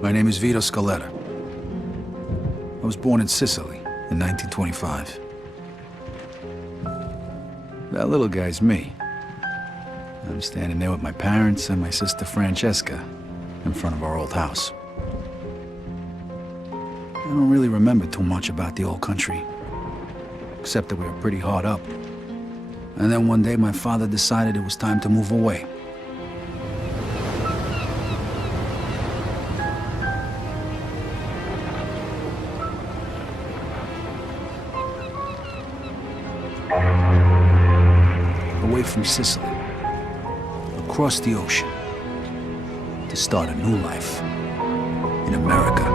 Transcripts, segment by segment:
My name is Vito Scaletta. I was born in Sicily in 1925. That little guy's me. I'm standing there with my parents and my sister Francesca in front of our old house. I don't really remember too much about the old country, except that we were pretty hard up. And then one day my father decided it was time to move away. Away from Sicily, across the ocean, to start a new life in America.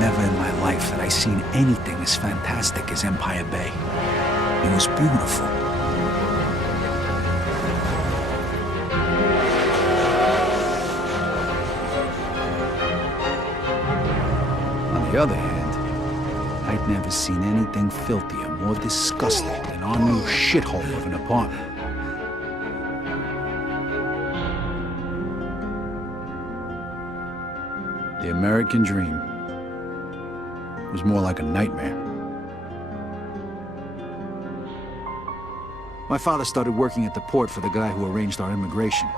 Never in my life had I seen anything as fantastic as Empire Bay. It was beautiful. On the other hand, I'd never seen anything filthier, more disgusting than our new shithole of an apartment. The American dream was more like a nightmare. My father started working at the port for the guy who arranged our immigration.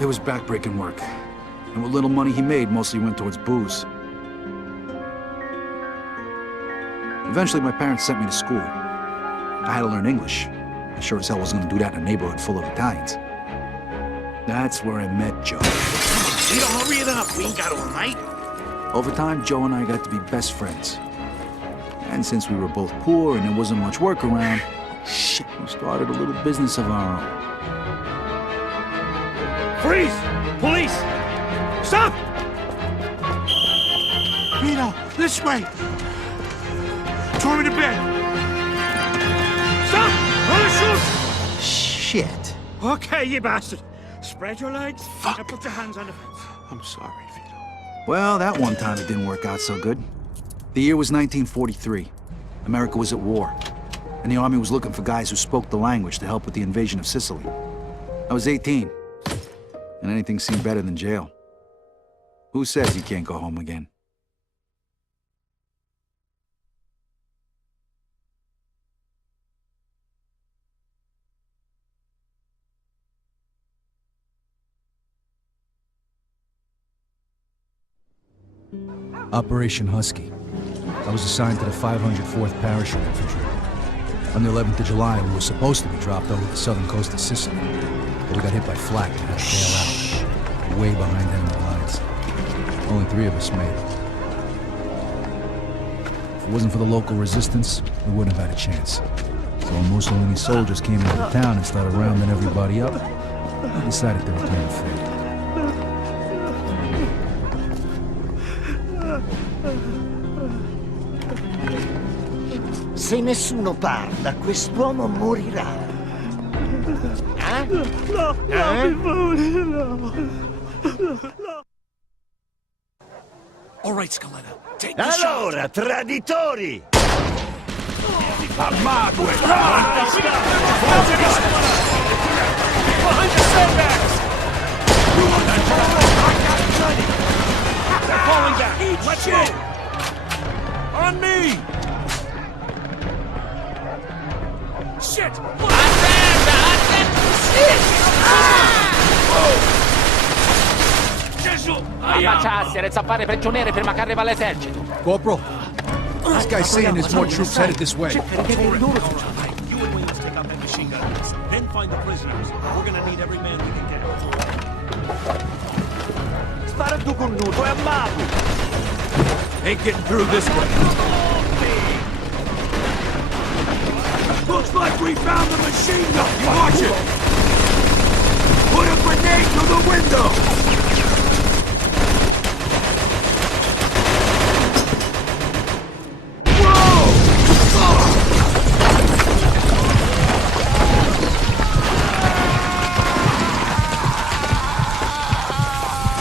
It was backbreaking work, and what little money he made mostly went towards booze. Eventually, my parents sent me to school. I had to learn English. I sure as hell wasn't gonna do that in a neighborhood full of Italians. That's where I met Joe. Vito, hurry it up. We ain't got all night. Over time, Joe and I got to be best friends. And since we were both poor and there wasn't much work around, shit, we started a little business of our own. Freeze! Police! Stop! Vito, this way! Throw me to bed! Stop! Don't shoot! Shit. Okay, you bastard. Spread your legs. Fuck. Now put your hands on the fence. I'm sorry, Vito. Well, that one time it didn't work out so good. The year was 1943. America was at war, and the army was looking for guys who spoke the language to help with the invasion of Sicily. I was 18, and anything seemed better than jail. Who says you can't go home again? Operation Husky. I was assigned to the 504th Parachute Infantry. On the 11th of July, we were supposed to be dropped over the southern coast of Sicily, but we got hit by flak and had to bail out, way behind enemy lines. Only 3 of us made it. If it wasn't for the local resistance, we wouldn't have had a chance. So when Mussolini's soldiers came into town and started rounding everybody up, I decided to return the favor. Se nessuno parla, quest'uomo morirà. Eh? No, no. All right, Scaletta, take the Allora, traditori! Armato! Behind the sandbags! They're falling back. Let's go. On me! Shit! Ammacciarsi, senza fare prigionieri prima che arriva l'esercito. Corporal, this guy's saying there's more troops headed this way. You and Williams take out that machine gun. Then find the prisoners. We're gonna need every man we can get. Spara tu con nudo, è a mago! Ain't getting through this way. Looks like we found the machine gun. You watch it. Put a grenade through the window.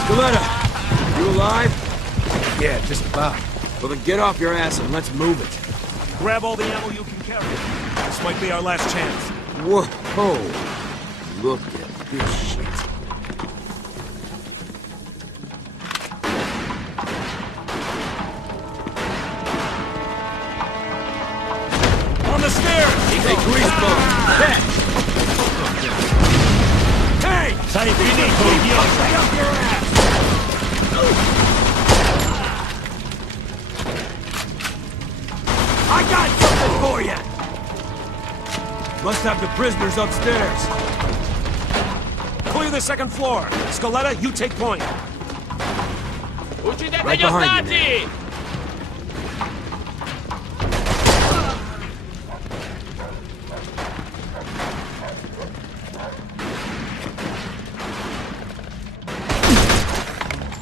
Scaletta, you alive? Yeah, just about. Well, then get off your ass and let's move it. Grab all the ammo you can carry. This might be our last chance. Whoa! Look at this shit. On the stairs. Hey, Greaseball, catch! Hey! Sei finito, idiota! Stay up your ass! I got something for you! Must have the prisoners upstairs. Clear the second floor. Scaletta, you take point. Uccidete Right gli behind you, ostaggi!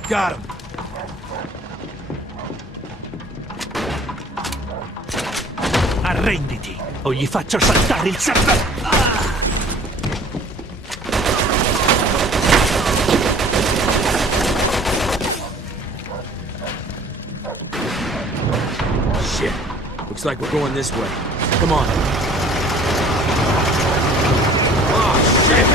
Got him. Arrenditi, o gli faccio saltare il cervello! Shit. Looks like we're going this way. Come on. Oh, shit!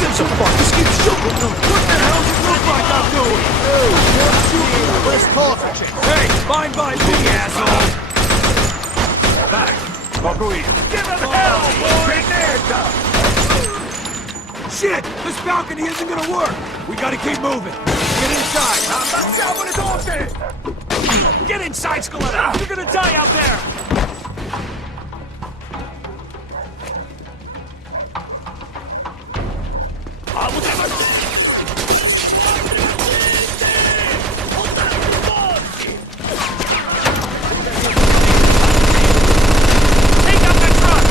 Give some fuck. Just keep shooting. What the hell does it look like I'm doing? Where's Coffee? Hey, fine by me, asshole! Back! Give him hell, boy! Shit! This balcony isn't gonna work! We gotta keep moving! Get inside! Get inside, Scaletta! You're gonna die out there! Take out that truck!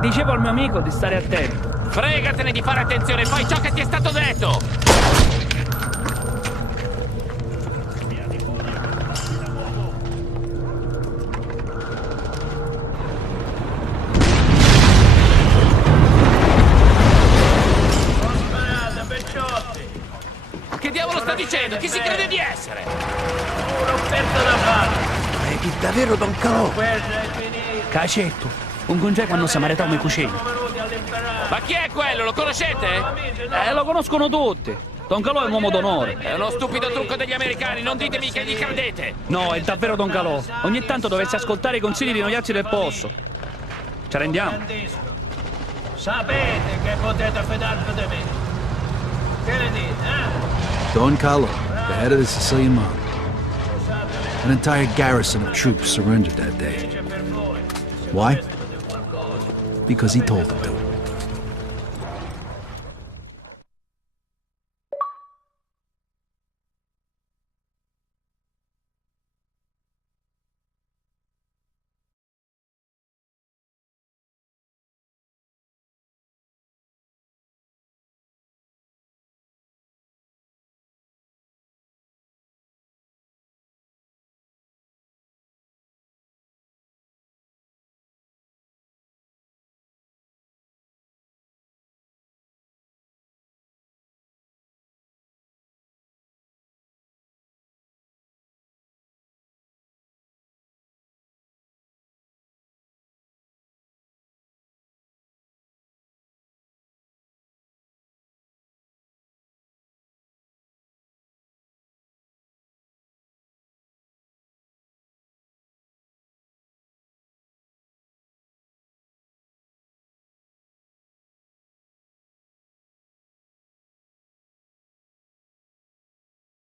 Dicevo al mio amico di stare attento. Fregatene di fare attenzione, fai ciò che ti è stato detto! Che diavolo sta dicendo? Chi si crede di essere? È il davvero Don Calò! Cacetto, un congeco hanno samaritano in cucina. Ma chi è quello? Lo conoscete? Lo conoscono tutti. Don Calò è un uomo d'onore. È uno stupido trucco degli americani, non ditemi che gli credete! No, è davvero Don Calò. Ogni tanto dovesse ascoltare i consigli di noiazzi del posto. Ci rendiamo? Sapete che potete fidarvi di me. Che ne dite, Don Carlo, the head of the Sicilian mob. An entire garrison of troops surrendered that day. Why? Because he told them to.